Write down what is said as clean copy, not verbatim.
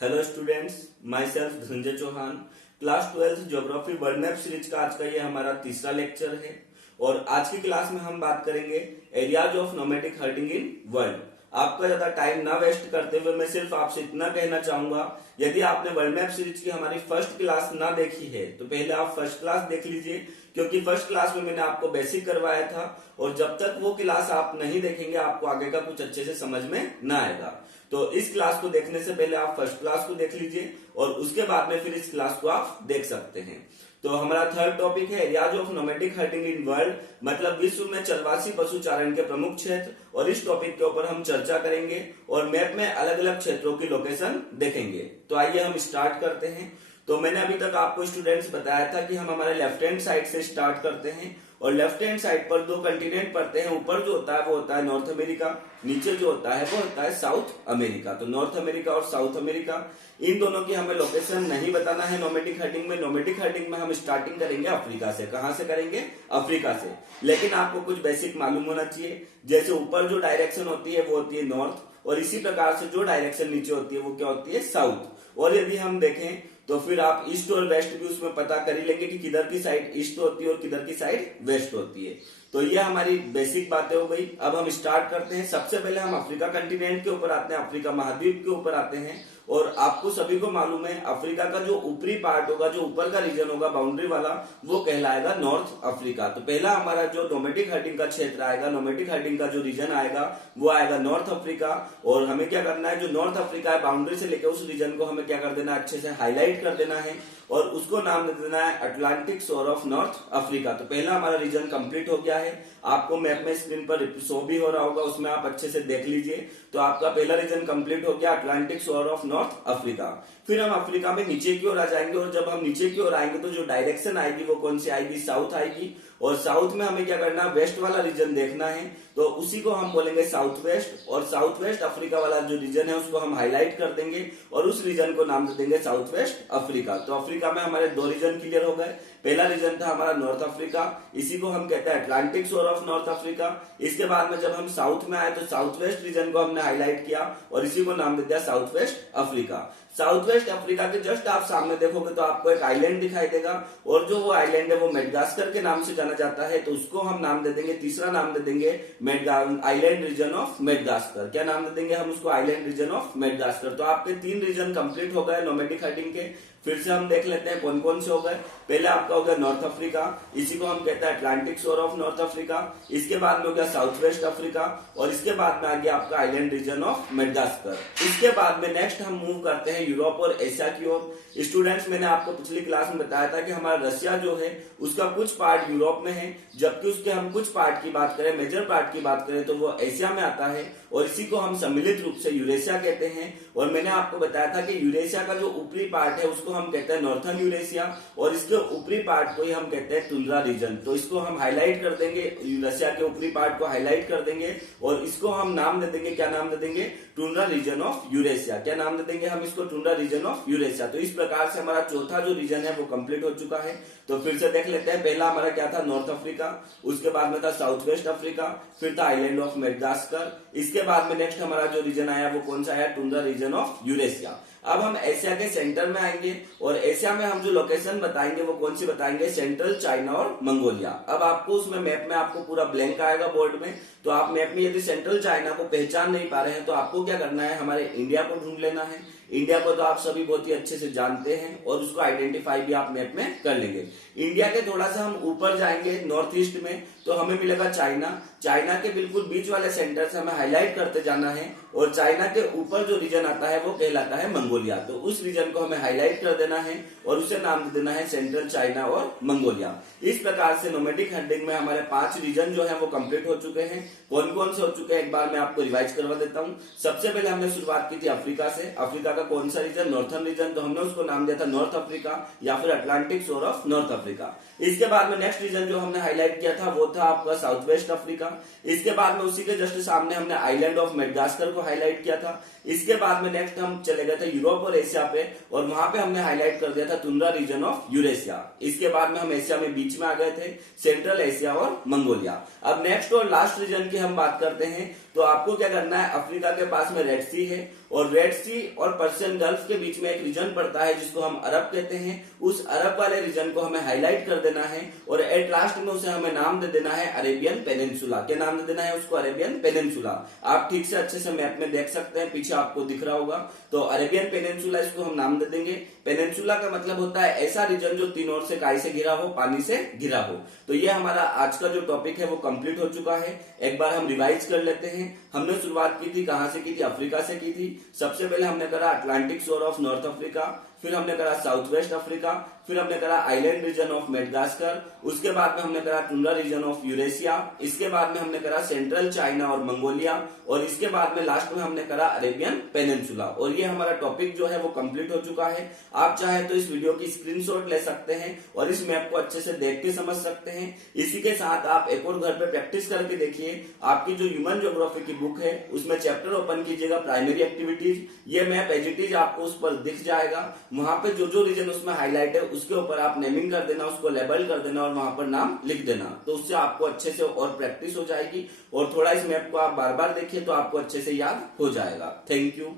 Hello students, my self Dhananjay Chauhan. Class 12th geography world map series का आज का ये हमारा तीसरा लेक्चर है और आज की क्लास में हम बात करेंगे areas of nomadic herding in world. आपका ज्यादा टाइम ना वेस्ट करते हुए मैं सिर्फ आपसे इतना कहना चाहूंगा, यदि आपने वर्ल्ड मैप सीरीज की हमारी फर्स्ट क्लास ना देखी है तो पहले आप फर्स्ट क्लास देख लीजिए, क्योंकि फर्स्ट क्लास में मैंने आपको बेसिक करवाया था और जब तक वो क्लास आप नहीं देखेंगे आपको आगे का कुछ अच्छे से समझ में ना आएगा। तो इस क्लास को देखने से पहले आप फर्स्ट क्लास को देख लीजिए और उसके बाद में फिर इस क्लास को आप देख सकते हैं। तो हमारा थर्ड टॉपिक है areas of nomadic herding in world, मतलब विश्व में चलवासी पशु चारण के प्रमुख क्षेत्र, और इस टॉपिक के ऊपर हम चर्चा करेंगे और मैप में अलग अलग क्षेत्रों की लोकेशन देखेंगे। तो आइए हम स्टार्ट करते हैं। तो मैंने अभी तक आपको स्टूडेंट्स बताया था कि हम हमारे लेफ्ट हैंड साइड से स्टार्ट करते हैं और लेफ्ट हैंड साइड पर दो कंटिनेंट पड़ते हैं। ऊपर जो होता है वो होता है नॉर्थ अमेरिका, नीचे जो होता है वो होता है साउथ अमेरिका। तो नॉर्थ अमेरिका और साउथ अमेरिका, इन दोनों की हमें लोकेशन नहीं बताना है नोमैटिक हर्डिंग में। नोमैटिक हर्डिंग में हम स्टार्टिंग करेंगे अफ्रीका से। कहां से करेंगे? अफ्रीका से। लेकिन आपको कुछ बेसिक मालूम होना चाहिए, जैसे ऊपर जो डायरेक्शन होती है वो होती है नॉर्थ और इसी प्रकार से जो डायरेक्शन नीचे होती है वो क्या होती है? साउथ। और यदि हम देखें तो फिर आप ईस्ट और वेस्ट भी उसमें पता कर ही लेंगे कि किधर की साइड ईस्ट होती है और किधर की साइड वेस्ट होती है। तो ये हमारी बेसिक बातें हो गई। अब हम स्टार्ट करते हैं। सबसे पहले हम अफ्रीका कंटिनेंट के ऊपर आते हैं, अफ्रीका महाद्वीप के ऊपर आते हैं। और आपको सभी को मालूम है अफ्रीका का जो ऊपरी पार्ट होगा, जो ऊपर का रीजन होगा बाउंड्री वाला, वो कहलाएगा नॉर्थ अफ्रीका। तो पहला हमारा जो नोमैटिक हर्डिंग का क्षेत्र आएगा, नोमैटिक हर्डिंग का जो रीजन आएगा वो आएगा नॉर्थ अफ्रीका। और हमें क्या करना है, जो नॉर्थ अफ्रीका है बाउंड्री से लेकर उस रीजन को हमें क्या कर देना है, अच्छे से हाईलाइट कर देना है और उसको नाम दे देना है अटलांटिक शोर ऑफ नॉर्थ अफ्रीका। तो पहला हमारा रीजन कंप्लीट हो गया है। आपको मैप में स्क्रीन पर शो भी हो रहा होगा, उसमें आप अच्छे से देख लीजिए। तो आपका पहला रीजन कंप्लीट हो गया, अटलांटिक शोर ऑफ नॉर्थ अफ्रीका। फिर हम अफ्रीका में नीचे की ओर आ जाएंगे और जब हम नीचे की ओर आएंगे तो जो डायरेक्शन आएगी वो कौन सी आएगी? साउथ आएगी। और साउथ में हमें क्या करना है, वेस्ट वाला रीजन देखना है, तो उसी को हम बोलेंगे साउथ वेस्ट। और साउथ वेस्ट अफ्रीका वाला जो रीजन है उसको हम हाईलाइट कर देंगे और उस रीजन को नाम दे देंगे साउथ वेस्ट अफ्रीका। तो अफ्रीका में हमारे दो रीजन क्लियर हो गए। पहला रीजन था हमारा नॉर्थ अफ्रीका, इसी को हम कहते हैं अटलांटिक शोर ऑफ नॉर्थ अफ्रीका। इसके बाद में जब हम साउथ में आए तो साउथ वेस्ट रीजन को हमने हाईलाइट किया और इसी को नाम दे दिया south west Africa. South west Africa के जस्ट आप सामने देखोगे तो आपको एक आइलैंड दिखाई देगा और जो वो आइलैंड है वो मेडगास्कर के नाम से जाना जाता है। तो उसको हम नाम दे देंगे, तीसरा नाम दे देंगे आइलैंड रीजन ऑफ मेडगास्कर। क्या नाम दे देंगे हम उसको? Island region of Madagascar. तो आपके तीन रीजन कंप्लीट हो गए नोमैटिक हर्डिंग के। फिर से हम देख लेते हैं कौन कौन से हो गए। पहले आपका हो गया नॉर्थ अफ्रीका, इसी को हम कहते हैं अटलांटिक शोर ऑफ नॉर्थ अफ्रीका। इसके बाद में हो गया साउथ वेस्ट अफ्रीका और इसके बाद में आ गया आपका आइलैंड रीजन ऑफ मेडगास्कर। इसके बाद में नेक्स्ट हम मूव करते हैं यूरोप और एशिया की ओर। स्टूडेंट्स, मैंने आपको पिछली क्लास में बताया था कि हमारा रशिया जो है उसका कुछ पार्ट यूरोप में है, जबकि उसके हम कुछ पार्ट की बात करें, मेजर पार्ट की बात करें तो वो एशिया में आता है और इसी को हम सम्मिलित रूप से यूरेशिया कहते हैं। और मैंने आपको बताया था कि यूरेशिया का जो ऊपरी पार्ट है उसको हम कहते हैं नॉर्थर्न यूरेशिया और इसके ऊपरी पार्ट को ही हम कहते हैं टुंड्रा रीजन। तो इसको हम हाईलाइट कर देंगे, रशिया के ऊपरी पार्ट को हाईलाइट कर देंगे और इसको हम नाम दे देंगे, क्या नाम दे देंगे? Tundra region of Eurasia. क्या नाम दे देंगे हम इसको? Tundra region of Eurasia. तो इस प्रकार से हमारा चौथा जो रीजन है वो कंप्लीट हो चुका है। तो फिर से देख लेते हैं। पहला हमारा क्या था? नॉर्थ अफ्रीका, उसके बाद में था साउथ वेस्ट अफ्रीका, फिर था आइलैंड ऑफ मेडगास्कर। इसके बाद में नेक्स्ट हमारा जो रीजन आया वो कौन सा आया? Tundra region of Eurasia. अब हम एशिया के सेंटर में आएंगे और एशिया में हम जो लोकेशन बताएंगे वो कौन सी बताएंगे? सेंट्रल चाइना और मंगोलिया। अब आपको उसमें मैप में आपको पूरा ब्लैंक आएगा बोर्ड में, तो आप मैप में यदि सेंट्रल चाइना को पहचान नहीं पा रहे हैं तो आपको क्या करना है, हमारे इंडिया को ढूंढ लेना है। इंडिया को तो आप सभी बहुत ही अच्छे से जानते हैं और उसको आइडेंटिफाई भी आप मैप में कर लेंगे। इंडिया के थोड़ा सा हम ऊपर जाएंगे नॉर्थ ईस्ट में तो हमें मिलेगा चाइना। चाइना के बिल्कुल बीच वाले सेंटर से हमें हाईलाइट करते जाना है और चाइना के ऊपर जो रीजन आता है वो कहलाता है मंगोलिया। तो उस रीजन को हमें हाईलाइट कर देना है और उसे नाम दे देना है सेंट्रल चाइना और मंगोलिया। इस प्रकार से नोमैटिक हर्डिंग में हमारे 5 रीजन जो है वो कंप्लीट हो चुके हैं। कौन कौन से हो चुके हैं एक बार मैं आपको रिवाइज करवा देता हूँ। सबसे पहले हमने शुरुआत की थी अफ्रीका से। अफ्रीका का कौन सा रीजन? Northern reason. तो हमने उसको नाम दिया था नॉर्थ अफ्रीका या फिर अटलांटिक शोर ऑफ नॉर्थ अफ्रीका। इसके बाद में नेक्स्ट रीजन जो हमने हाईलाइट किया था वो था आपका साउथ वेस्ट अफ्रीका। इसके बाद में उसी के जस्ट सामने हमने आइलैंड ऑफ मेडगास्कर को हाईलाइट किया था। इसके बाद में नेक्स्ट हम चले गए थे यूरोप और एशिया पे और वहां पे हमने हाईलाइट कर दिया था टुंड्रा रीजन ऑफ यूरेशिया। इसके बाद में हम एशिया में बीच में आ गए थे, सेंट्रल एशिया और मंगोलिया। अब नेक्स्ट और लास्ट रीजन रीजन की हम बात करते हैं तो आपको क्या करना है, अफ्रीका के पास में रेड सी है और रेड सी और पर्शियन गल्फ के बीच में एक रीजन पड़ता है जिसको हम अरब कहते हैं। उस अरब वाले रीजन को हमें हाईलाइट कर देना है और एट लास्ट में उसे हमें नाम दे देना है अरेबियन पेनिनसुला। क्या नाम दे देना है उसको? Arabian peninsula. आप ठीक से अच्छे से मैप में देख सकते हैं, पीछे आपको दिख रहा होगा। तो अरेबियन पेनिनसुला इसको हम नाम दे देंगे। पेनिनसुला का मतलब होता है ऐसा रीजन जो तीन ओर से काय से घिरा हो, पानी से घिरा हो। तो ये हमारा आज का जो टॉपिक है वो कंप्लीट हो चुका है। एक बार हम रिवाइज कर लेते हैं। हमने शुरुआत की थी कहां से की थी? अफ्रीका से की थी। सबसे पहले हमने करा अटलांटिक शोर ऑफ नॉर्थ अफ्रीका, फिर हमने करा साउथ वेस्ट अफ्रीका, फिर हमने करा आइलैंड रीजन ऑफ मेडगास्कर, उसके बाद में हमने करा टुंड्रा रीजन ऑफ यूरेशिया, इसके बाद में हमने करा सेंट्रल चाइना और मंगोलिया, और इसके बाद में लास्ट में हमने करा अरेबियन पेनिनसुला। और ये हमारा टॉपिक जो है वो कंप्लीट हो चुका है। आप चाहे तो इस वीडियो की स्क्रीनशॉट ले सकते हैं और इस मैप को अच्छे से देख के समझ सकते हैं। इसी के साथ आप एक और घर पे प्रैक्टिस करके देखिए। आपकी जो ह्यूमन ज्योग्राफी की बुक है उसमें चैप्टर ओपन कीजिएगा प्राइमरी एक्टिविटीज। ये मैप एज इट इज आपको उस पर दिख जाएगा। वहां पे जो जो रीजन उसमें हाईलाइट है उसके ऊपर आप नेमिंग कर देना, उसको लेबल कर देना और वहां पर नाम लिख देना। तो उससे आपको अच्छे से और प्रैक्टिस हो जाएगी और थोड़ा इस मैप को आप बार बार देखिए तो आपको अच्छे से याद हो जाएगा। Thank you.